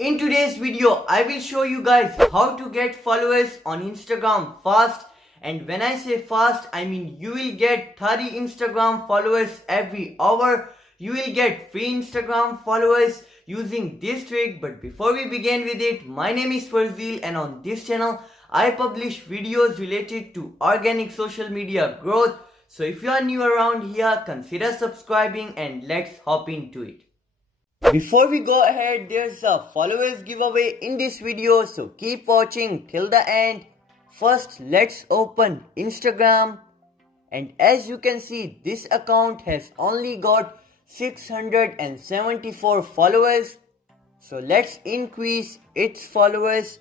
In today's video, I will show you guys how to get followers on Instagram fast. And when I say fast, I mean you will get 30 Instagram followers every hour. You will get free Instagram followers using this trick. But before we begin with it, my name is Farzeel and on this channel, I publish videos related to organic social media growth. So if you are new around here, consider subscribing and let's hop into it. Before we go ahead, there's a followers giveaway in this video, so keep watching till the end. First, let's open Instagram, and as you can see, this account has only got 674 followers. So let's increase its followers.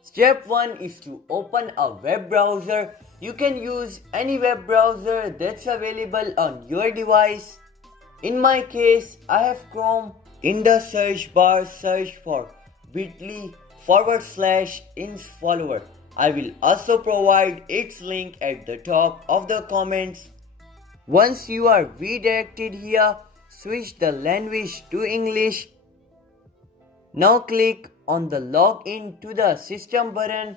Step 1 is to open a web browser. You can use any web browser that's available on your device. In my case, I have Chrome. In the search bar, search for bit.ly/insfollower. I will also provide its link at the top of the comments. Once you are redirected here, switch the language to English. Now click on the login to the system button.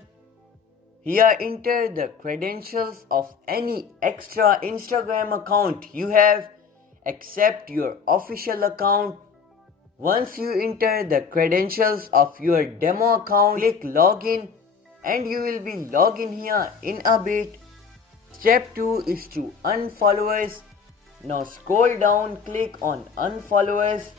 Here enter the credentials of any extra Instagram account you have, except your official account. Once you enter the credentials of your demo account, click login and you will be logged in here in a bit. Step 2 is to unfollowers. Now scroll down, click on unfollowers.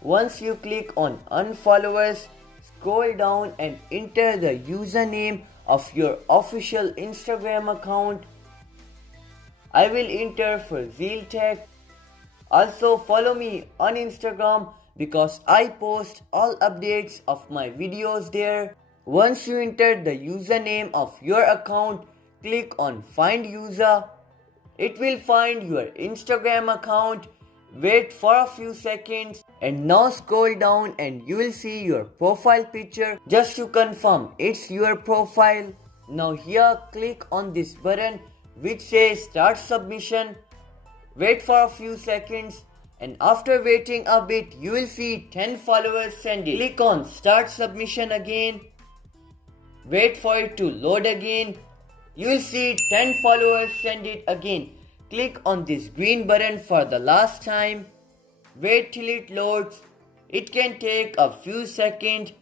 Once you click on unfollowers, scroll down and enter the username of your official Instagram account. I will enter Farzeel tag. Also follow me on Instagram because I post all updates of my videos there. Once you enter the username of your account, click on find user. It will find your Instagram account. Wait for a few seconds and now scroll down and you will see your profile picture. Just to confirm it's your profile. Now here click on this button which says start submission. Wait for a few seconds and after waiting a bit you will see 10 followers sent it. Click on start submission again. Wait for it to load again. You will see 10 followers send it again. Click on this green button for the last time. Wait till it loads. It can take a few seconds.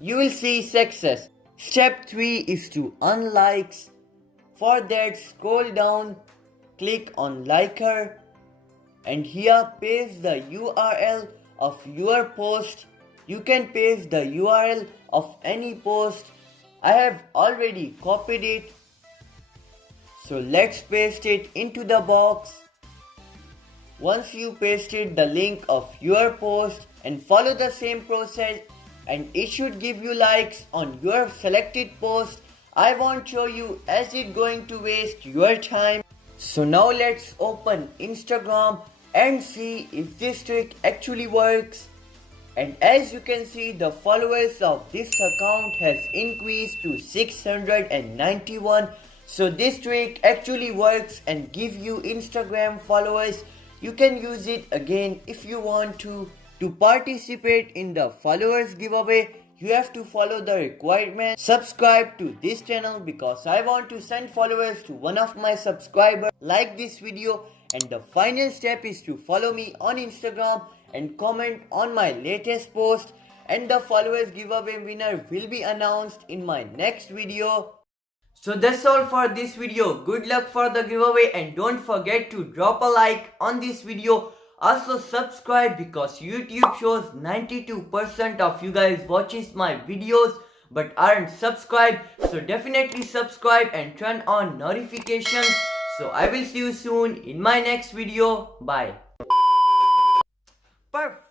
You will see success. Step 3 is to unlikes. For that, scroll down. Click on like her and here paste the URL of your post. You can paste the URL of any post. I have already copied it. So let's paste it into the box. Once you pasted the link of your post and follow the same process and it should give you likes on your selected post. I won't show you as it's going to waste your time. So now let's open Instagram and see if this trick actually works. And as you can see, the followers of this account has increased to 691. So this trick actually works and give you Instagram followers. You can use it again if you want to. To participate in the followers giveaway, you have to follow the requirements. Subscribe to this channel because I want to send followers to one of my subscribers. Like this video and the final step is to follow me on Instagram and comment on my latest post and the followers giveaway winner will be announced in my next video. So that's all for this video. Good luck for the giveaway and don't forget to drop a like on this video. Also subscribe because YouTube shows 92% of you guys watches my videos but aren't subscribed. So definitely subscribe and turn on notifications. So I will see you soon in my next video. Bye. Perfect.